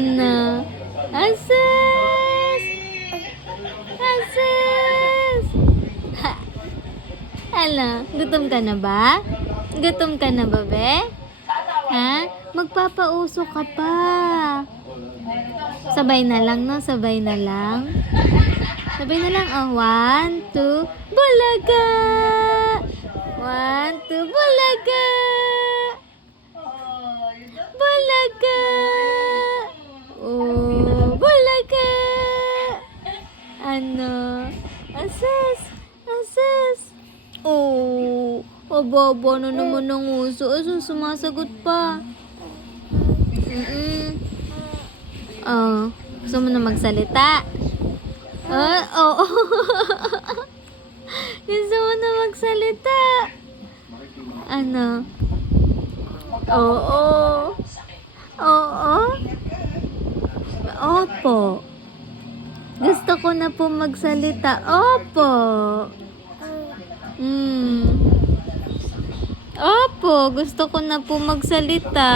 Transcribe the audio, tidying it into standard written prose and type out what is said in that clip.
Ano? Asus! Asus! Ha. Hala, gutom ka na ba? Gutom ka na ba, be? Ha? Magpapauso ka pa. Sabay na lang, no? Sabay na lang. Sabay na lang. Oh, 1, 2, bulaga! 1, 2, bulaga! Bulaga! Oh, bulaga! Ano? Asas! Asas! Oh, aba-aba na naman ng uso. Asas, sumasagot pa. Oh, gusto mo na magsalita? Oo. Gusto mo na magsalita? Ano? Oo. Oo. Opo. Gusto ko na po magsalita. Opo. Opo, gusto ko na po magsalita.